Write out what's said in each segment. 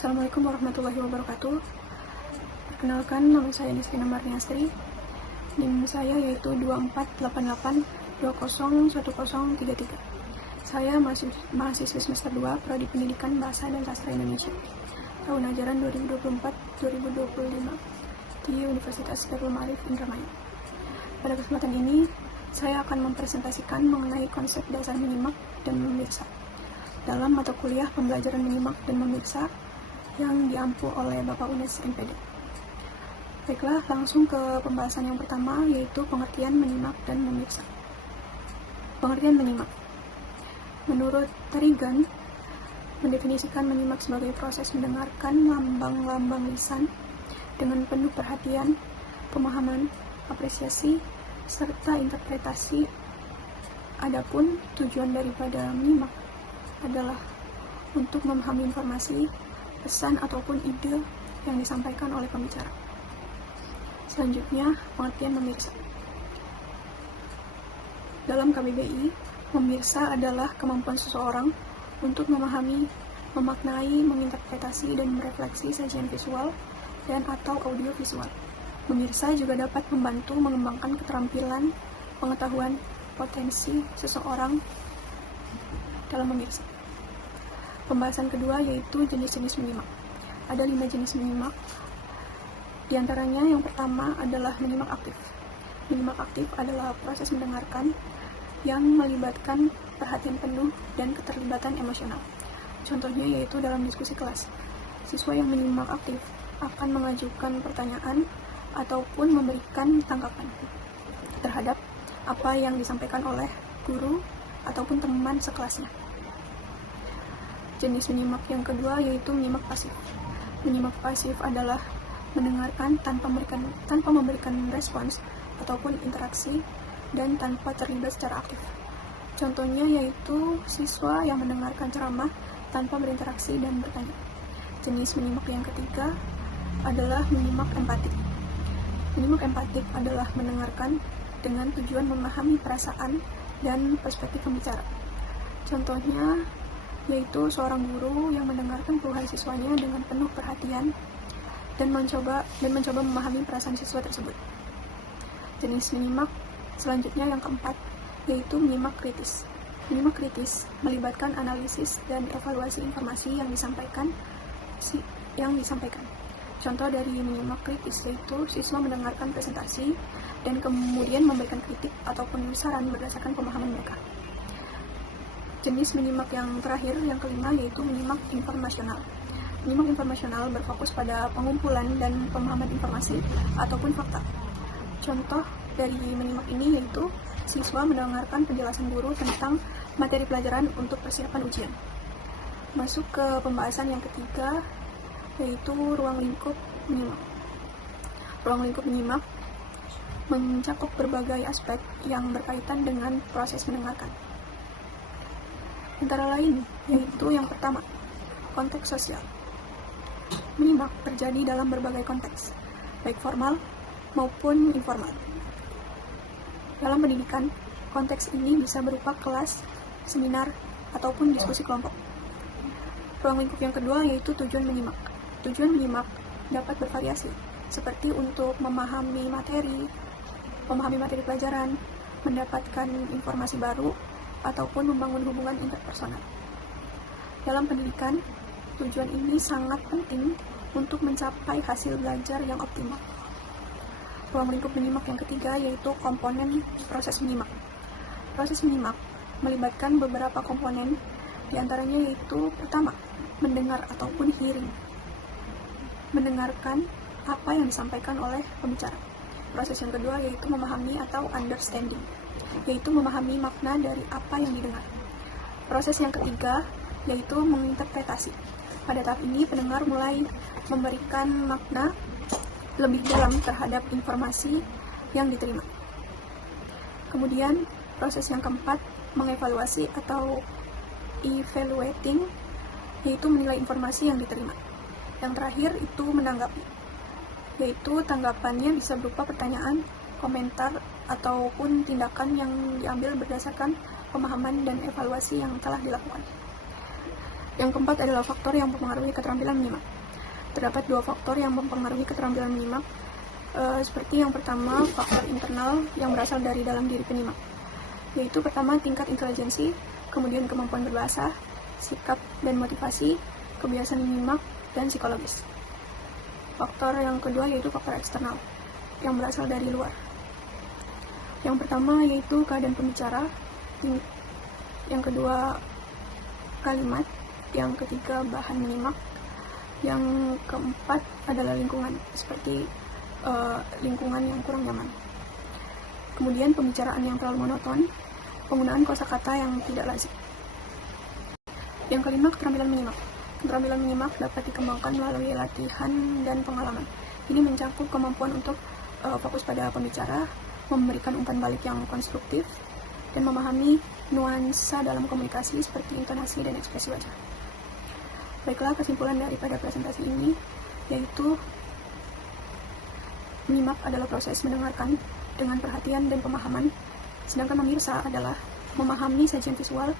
Assalamualaikum warahmatullahi wabarakatuh. Perkenalkan, nama saya Nisrina Marniastri. NIM saya yaitu 2488201033. Saya mahasiswi semester 2 Prodi Pendidikan Bahasa dan Sastra Indonesia. Tahun ajaran 2024-2025 di Universitas Darul Ma'arif Indramayu. Pada kesempatan ini, saya akan mempresentasikan mengenai konsep dasar menyimak dan memirsa dalam mata kuliah pembelajaran menyimak dan memirsa yang diampu oleh Bapak Unes MPD. Baiklah, langsung ke pembahasan yang pertama, yaitu pengertian menyimak dan memirsa. Pengertian menyimak. Menurut Tarigan, mendefinisikan menyimak sebagai proses mendengarkan lambang-lambang lisan dengan penuh perhatian, pemahaman, apresiasi, serta interpretasi. Adapun tujuan daripada menyimak adalah untuk memahami informasi, pesan ataupun ide yang disampaikan oleh pembicara. Selanjutnya, pengertian memirsa. Dalam KBBI, memirsa adalah kemampuan seseorang untuk memahami, memaknai, menginterpretasi, dan merefleksi sajian visual dan atau audiovisual. Memirsa juga dapat membantu mengembangkan keterampilan, pengetahuan, potensi seseorang dalam memirsa. Pembahasan kedua yaitu jenis-jenis menyimak. Ada 5 jenis menyimak. Di antaranya yang pertama adalah menyimak aktif. Menyimak aktif adalah proses mendengarkan yang melibatkan perhatian penuh dan keterlibatan emosional. Contohnya yaitu dalam diskusi kelas. Siswa yang menyimak aktif akan mengajukan pertanyaan ataupun memberikan tanggapan terhadap apa yang disampaikan oleh guru ataupun teman sekelasnya. Jenis menyimak yang kedua yaitu menyimak pasif. Menyimak pasif adalah mendengarkan tanpa memberikan respons ataupun interaksi dan tanpa terlibat secara aktif. Contohnya yaitu siswa yang mendengarkan ceramah tanpa berinteraksi dan bertanya. Jenis menyimak yang ketiga adalah menyimak empatik. Menyimak empatik adalah mendengarkan dengan tujuan memahami perasaan dan perspektif pembicara. Contohnya yaitu seorang guru yang mendengarkan keluhan siswanya dengan penuh perhatian dan mencoba memahami perasaan siswa tersebut. Jenis menyimak selanjutnya yang keempat yaitu menyimak kritis. Menyimak kritis melibatkan analisis dan evaluasi informasi yang disampaikan. Contoh dari menyimak kritis yaitu siswa mendengarkan presentasi dan kemudian memberikan kritik ataupun saran berdasarkan pemahaman mereka. Jenis menyimak yang terakhir, yang kelima, yaitu menyimak informasional. Menyimak informasional berfokus pada pengumpulan dan pemahaman informasi ataupun fakta. Contoh dari menyimak ini yaitu siswa mendengarkan penjelasan guru tentang materi pelajaran untuk persiapan ujian. Masuk ke pembahasan yang ketiga, yaitu ruang lingkup menyimak. Ruang lingkup menyimak mencakup berbagai aspek yang berkaitan dengan proses mendengarkan. Antara lain, yaitu yang pertama, konteks sosial. Menyimak terjadi dalam berbagai konteks, baik formal maupun informal. Dalam pendidikan, konteks ini bisa berupa kelas, seminar, ataupun diskusi kelompok. Ruang lingkup yang kedua yaitu tujuan menyimak. Tujuan menyimak dapat bervariasi, seperti untuk memahami materi pelajaran, mendapatkan informasi baru, ataupun membangun hubungan interpersonal. Dalam pendidikan, tujuan ini sangat penting untuk mencapai hasil belajar yang optimal. Ruang lingkup menyimak yang ketiga yaitu komponen proses menyimak. Proses menyimak melibatkan beberapa komponen, diantaranya yaitu pertama, mendengar ataupun hearing. Mendengarkan apa yang disampaikan oleh pembicara. Proses yang kedua yaitu memahami atau understanding, yaitu memahami makna dari apa yang didengar. Proses yang ketiga yaitu menginterpretasi. Pada tahap ini pendengar mulai memberikan makna lebih dalam terhadap informasi yang diterima. Kemudian proses yang keempat mengevaluasi atau evaluating, yaitu menilai informasi yang diterima. Yang terakhir itu menanggapi, yaitu tanggapannya bisa berupa pertanyaan, komentar, ataupun tindakan yang diambil berdasarkan pemahaman dan evaluasi yang telah dilakukan. Yang keempat adalah faktor yang mempengaruhi keterampilan menyimak. Terdapat 2 faktor yang mempengaruhi keterampilan menyimak, seperti yang pertama, faktor internal yang berasal dari dalam diri penyimak, yaitu pertama tingkat intelijensi, kemudian kemampuan berbahasa, sikap dan motivasi, kebiasaan menyimak, dan psikologis. Faktor yang kedua yaitu faktor eksternal yang berasal dari luar. Yang pertama yaitu keadaan pembicara, yang kedua kalimat, yang ketiga bahan menyimak, yang keempat adalah lingkungan, seperti lingkungan yang kurang nyaman. Kemudian pembicaraan yang terlalu monoton, penggunaan kosakata yang tidak lazim. Yang kelima, keterampilan menyimak. Keterampilan menyimak dapat dikembangkan melalui latihan dan pengalaman. Ini mencakup kemampuan untuk fokus pada pembicara, memberikan umpan balik yang konstruktif, dan memahami nuansa dalam komunikasi seperti intonasi dan ekspresi wajah. Baiklah, kesimpulan daripada presentasi ini yaitu menyimak adalah proses mendengarkan dengan perhatian dan pemahaman, sedangkan memirsa adalah memahami sajian visual.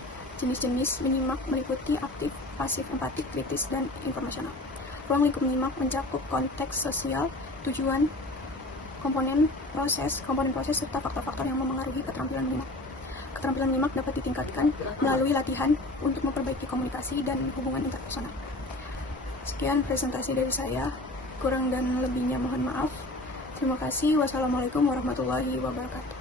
Jenis-jenis menyimak meliputi aktif, pasif, empatik, kritis, dan informasional. Ruang lingkup menyimak mencakup konteks sosial, tujuan, komponen proses, serta faktor-faktor yang memengaruhi keterampilan menyimak. Keterampilan menyimak dapat ditingkatkan melalui latihan untuk memperbaiki komunikasi dan hubungan interpersonal. Sekian presentasi dari saya, kurang dan lebihnya mohon maaf. Terima kasih. Wassalamualaikum warahmatullahi wabarakatuh.